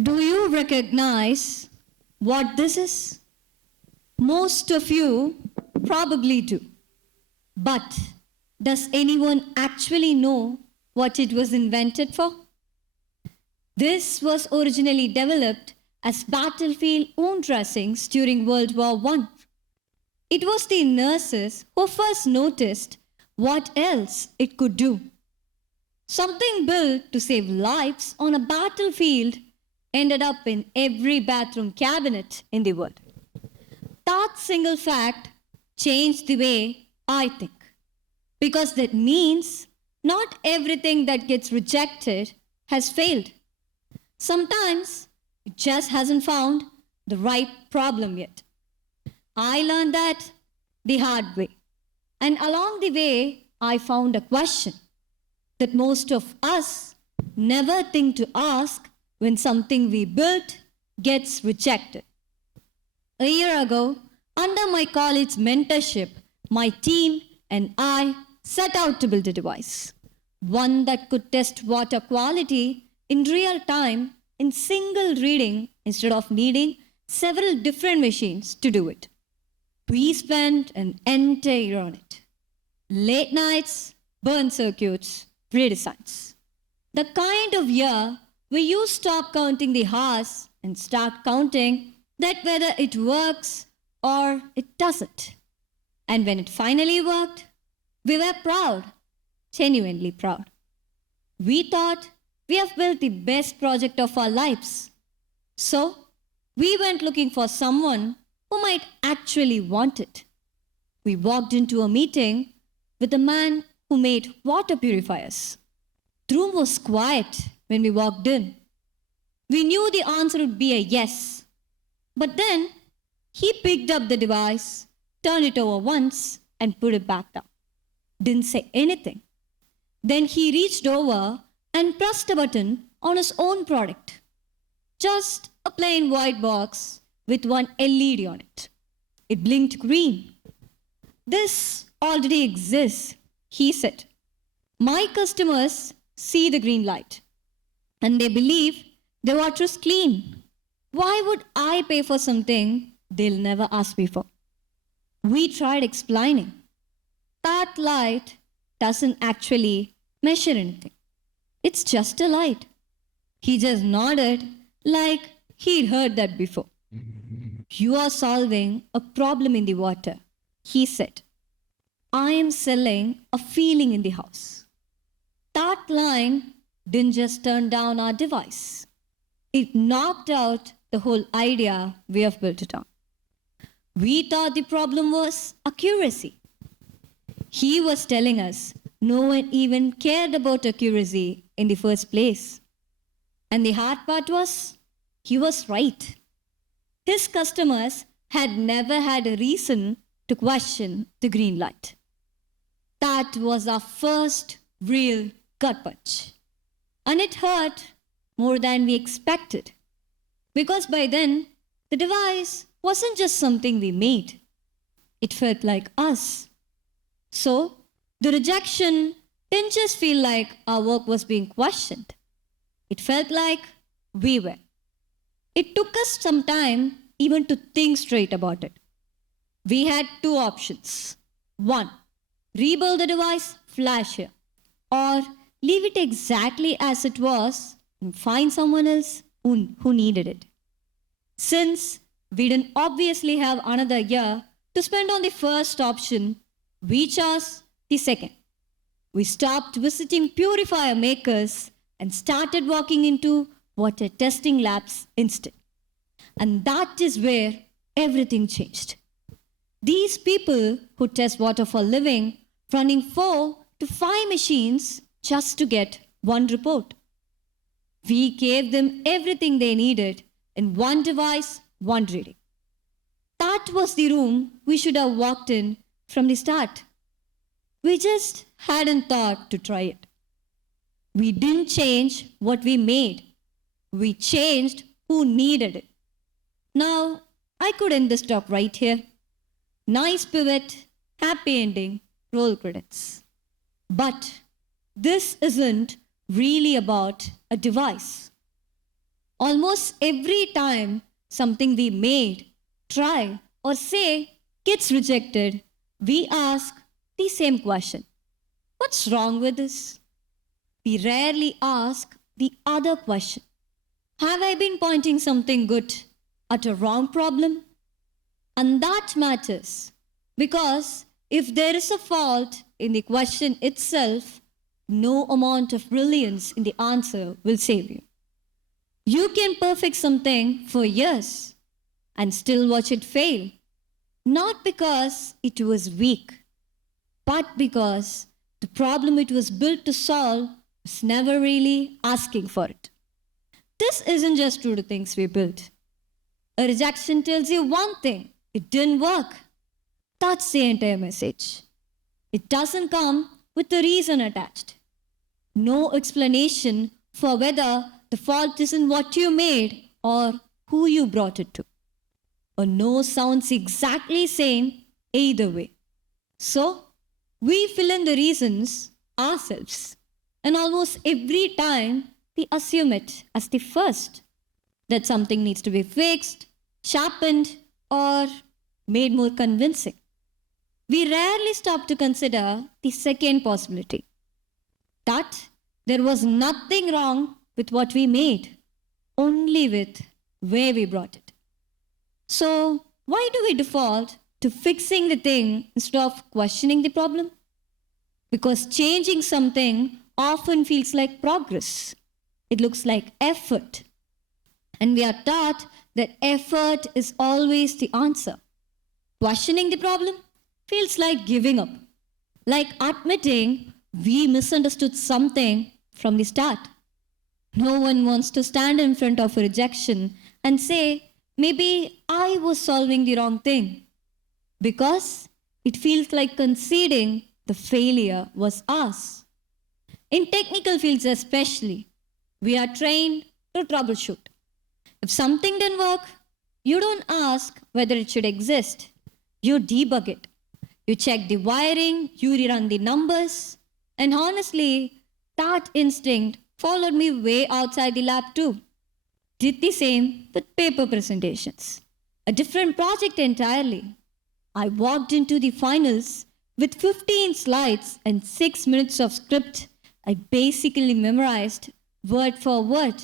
Do you recognize what this is? Most of you probably do. But does anyone actually know what it was invented for? This was originally developed as battlefield wound dressings during World War I. It was the nurses who first noticed what else it could do. Something built to save lives on a battlefield ended up in every bathroom cabinet in the world. That single fact changed the way I think. Because that means not everything that gets rejected has failed. Sometimes it just hasn't found the right problem yet. I learned that the hard way. And along the way, I found a question that most of us never think to ask when something we built gets rejected. A year ago, under my colleague's mentorship, my team and I set out to build a device, one that could test water quality in real time in single reading instead of needing several different machines to do it. We spent an entire year on it. Late nights, burn circuits, redesigns. The kind of year where you stop counting the hours and start counting that whether it works or it doesn't. And when it finally worked, we were proud, genuinely proud. We thought we have built the best project of our lives. So we went looking for someone who might actually want it. We walked into a meeting with a man who made water purifiers. The room was quiet when we walked in. We knew the answer would be a yes. But then he picked up the device, turned it over once, and put it back down. Didn't say anything. Then he reached over and pressed a button on his own product. Just a plain white box with one LED on it. It blinked green. This already exists, he said. My customers see the green light and they believe their water is clean. Why would I pay for something they'll never ask me for? We tried explaining. That light doesn't actually measure anything. It's just a light. He just nodded like he'd heard that before. You are solving a problem in the water, he said. I am selling a feeling in the house. That line didn't just turn down our device. It knocked out the whole idea we have built it on. We thought the problem was accuracy. He was telling us no one even cared about accuracy in the first place. And the hard part was, he was right. His customers had never had a reason to question the green light. That was our first real gut punch. And it hurt more than we expected. Because by then, the device wasn't just something we made. It felt like us. So, the rejection didn't just feel like our work was being questioned. It felt like we were. It took us some time even to think straight about it. We had two options. One, rebuild the device, flash here. Or leave it exactly as it was and find someone else who needed it. Since we didn't obviously have another year to spend on the first option, we chose the second. We stopped visiting purifier makers and started walking into water testing labs instead. And that is where everything changed. These people who test water for a living, running 4 to 5 machines just to get one report. We gave them everything they needed in one device, one reading. That was the room we should have walked in from the start. We just hadn't thought to try it. We didn't change what we made. We changed who needed it. Now, I could end this talk right here. Nice pivot, happy ending, roll credits. But this isn't really about a device. Almost every time something we made, try, or say gets rejected, we ask the same question: what's wrong with this? We rarely ask the other question: have I been pointing something good at a wrong problem? And that matters because if there is a fault in the question itself, no amount of brilliance in the answer will save you. You can perfect something for years and still watch it fail, not because it was weak, but because the problem it was built to solve was never really asking for it. This isn't just true to things we built. A rejection tells you one thing: it didn't work. That's the entire message. It doesn't come with a reason attached. No explanation for whether the fault isn't what you made or who you brought it to. A no sounds exactly same either way. So, we fill in the reasons ourselves. And almost every time we assume it as the first, that something needs to be fixed, sharpened, or made more convincing. We rarely stop to consider the second possibility, that there was nothing wrong with what we made, only with where we brought it. So, why do we default to fixing the thing instead of questioning the problem? Because changing something often feels like progress. It looks like effort. And we are taught that effort is always the answer. Questioning the problem feels like giving up, like admitting we misunderstood something from the start. No one wants to stand in front of a rejection and say, maybe I was solving the wrong thing, because it feels like conceding the failure was us. In technical fields, especially, we are trained to troubleshoot. If something didn't work, you don't ask whether it should exist. You debug it. You check the wiring, you rerun the numbers, and honestly, that instinct followed me way outside the lab too. Did the same with paper presentations. A different project entirely. I walked into the finals with 15 slides and 6 minutes of script. I basically memorized word for word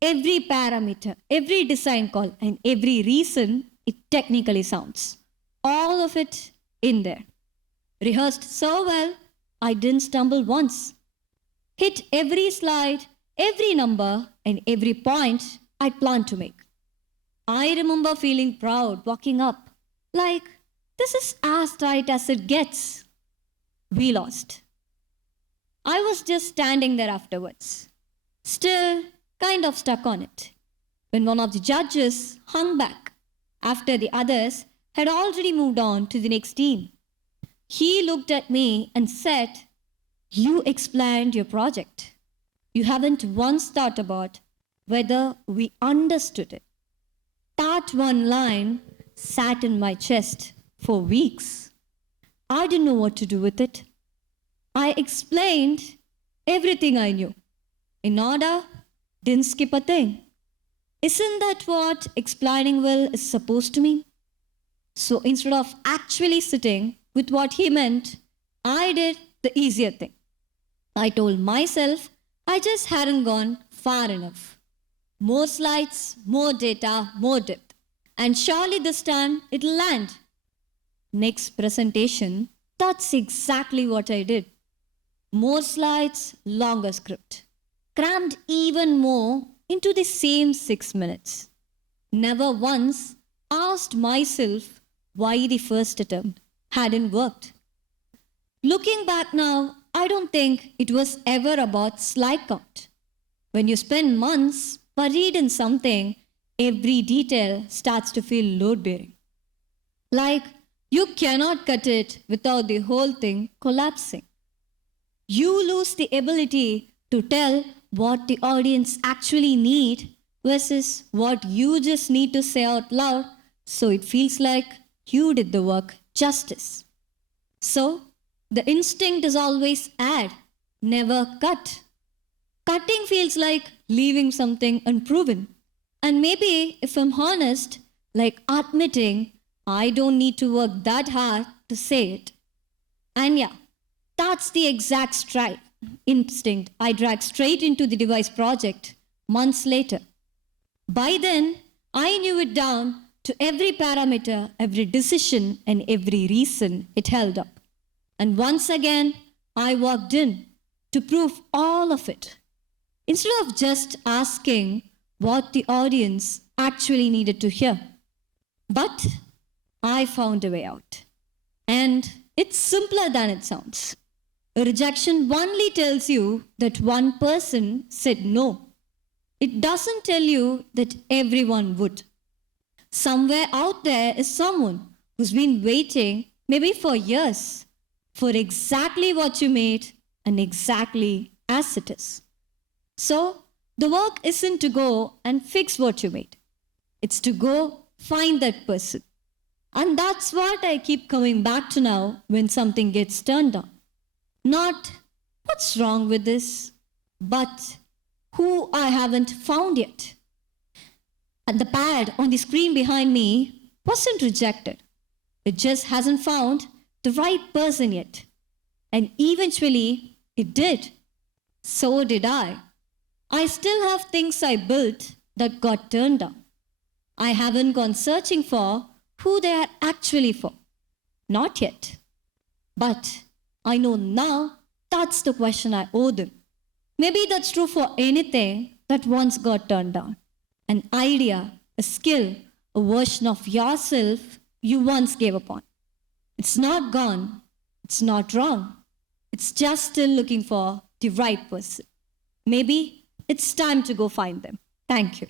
every parameter, every design call, and every reason it technically sounds. All of it in there. Rehearsed so well, I didn't stumble once. Hit every slide, every number, and every point I planned to make. I remember feeling proud walking up, like, this is as tight as it gets. We lost. I was just standing there afterwards, still kind of stuck on it, when one of the judges hung back after the others had already moved on to the next team. He looked at me and said, you explained your project. You haven't once thought about whether we understood it. That one line sat in my chest for weeks. I didn't know what to do with it. I explained everything I knew. In order, didn't skip a thing. Isn't that what explaining well is supposed to mean? So instead of actually sitting with what he meant, I did the easier thing. I told myself I just hadn't gone far enough. More slides, more data, more depth. And surely this time it'll land. Next presentation, that's exactly what I did. More slides, longer script. Crammed even more into the same 6 minutes. Never once asked myself why the first attempt hadn't worked. Looking back now, I don't think it was ever about slide count. When you spend months buried in something, every detail starts to feel load-bearing. Like you cannot cut it without the whole thing collapsing. You lose the ability to tell what the audience actually need versus what you just need to say out loud, so it feels like you did the work justice. So, the instinct is always add, never cut. Cutting feels like leaving something unproven. And maybe, if I'm honest, like admitting I don't need to work that hard to say it. And yeah, that's the exact instinct I dragged straight into the device project months later. By then, I knew it down to every parameter, every decision, and every reason it held up. And once again, I walked in to prove all of it. Instead of just asking what the audience actually needed to hear. But I found a way out. And it's simpler than it sounds. A rejection only tells you that one person said no. It doesn't tell you that everyone would. Somewhere out there is someone who's been waiting, maybe for years, for exactly what you made and exactly as it is. So, the work isn't to go and fix what you made. It's to go find that person. And that's what I keep coming back to now when something gets turned down. Not what's wrong with this, but who I haven't found yet. And the pad on the screen behind me wasn't rejected. It just hasn't found the right person yet. And eventually, it did. So did I. I still have things I built that got turned down. I haven't gone searching for who they are actually for. Not yet. But I know now that's the question I owe them. Maybe that's true for anything that once got turned down. An idea, a skill, a version of yourself you once gave up on. It's not gone. It's not wrong. It's just still looking for the right person. Maybe it's time to go find them. Thank you.